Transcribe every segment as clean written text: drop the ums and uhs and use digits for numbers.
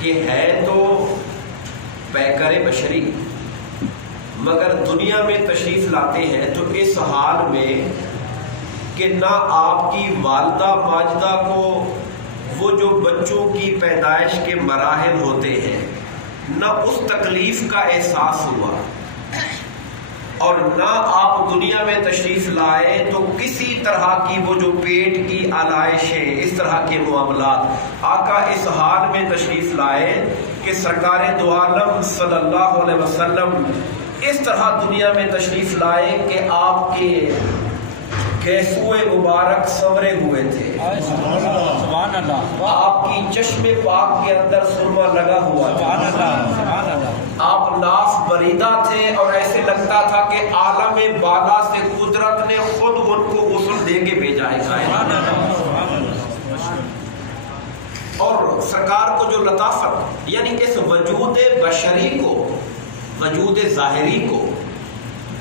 کہ ہے تو پیکر بشری، مگر دنیا میں تشریف لاتے ہیں تو اس حال میں کہ نہ آپ کی والدہ ماجدہ کو وہ جو بچوں کی پیدائش کے مراحل ہوتے ہیں نہ اس تکلیف کا احساس ہوا، اور نہ آپ دنیا میں تشریف لائے تو کسی طرح کی وہ جو پیٹ کی آلائشیں، اس طرح کے معاملات، آقا اس حال میں تشریف لائے کہ سرکار دو عالم صلی اللہ علیہ وسلم اس طرح دنیا میں تشریف لائے کہ آپ کے گیسوئے مبارک سنورے ہوئے تھے، سبحان اللہ، آپ کی چشم پاک کے اندر سرما لگا ہوا تھا، آپ ناف بریدہ تھے، اور ایسے لگتا تھا کہ عالم بالا سے قدرت نے خود ان کو غسل دے کے بھیجا ہے۔ اور سرکار کو جو لطافت، یعنی اس وجود بشری کو، وجود ظاہری کو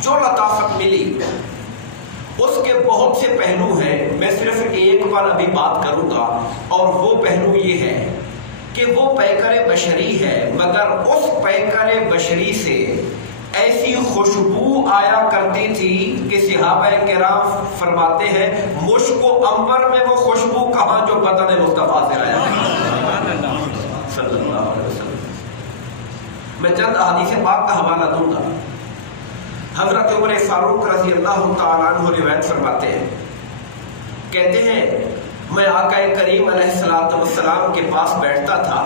جو لطافت ملی، اس کے بہت سے پہلو ہیں، میں صرف ایک پر ابھی بات کروں گا، اور وہ پہلو یہ ہے کہ وہ پیکر بشری ہے، مگر اس پیکر بشری سے ایسی خوشبو آیا کرتی تھی کہ صحابہ کرام فرماتے ہیں مشک و عنبر میں وہ خوشبو کہاں جو بدن مصطفیٰ سے آیا صلی اللہ علیہ وسلم۔ میں چند احادیث پاک کا حوالہ دوں گا۔ حضرت عمر فاروق رضی اللہ تعالیٰ عنہ روایت فرماتے ہیں، کہتے ہیں میں آقا کریم علیہ السلام کے پاس بیٹھتا تھا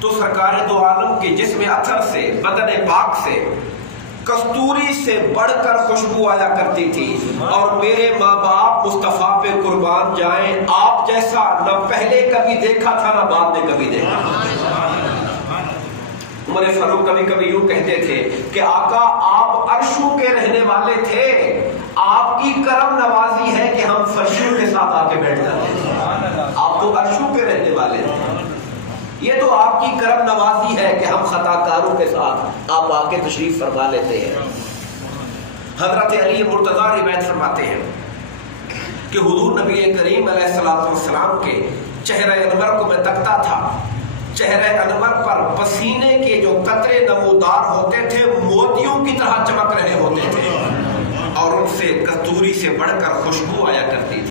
تو سرکار دو عالم کے جسم اطہر سے، بدن پاک سے کستوری سے بڑھ کر خوشبو آیا کرتی تھی، اور میرے ماں باپ مصطفیٰ پہ قربان جائیں، آپ جیسا نہ پہلے کبھی دیکھا تھا نہ بعد میں کبھی دیکھا تھا۔ عمر فاروق کبھی کبھی یوں کہتے تھے کہ آقا آپ عرشوں کے رہنے والے تھے، آپ کی کرم نوازی ہے کہ ہم فرشوں کے ساتھ آ کے بیٹھ جاتے ہیں، آپ تو عرشوں کے رہنے والے تھے، یہ تو آپ کی کرم نوازی ہے کہ ہم خطا کاروں کے ساتھ آپ آ کے تشریف فرما لیتے ہیں۔ حضرت علی مرتضیٰ روایت فرماتے ہیں کہ حضور نبی کریم علیہ السلام کے چہرہ انور کو میں تکتا تھا، چہرہ انور پر پسینے کے جو قطرے نمودار ہوتے تھے موتیوں کی طرح چمک رہے ہوتے تھے، اور ان سے کستوری سے بڑھ کر خوشبو آیا کرتی تھی۔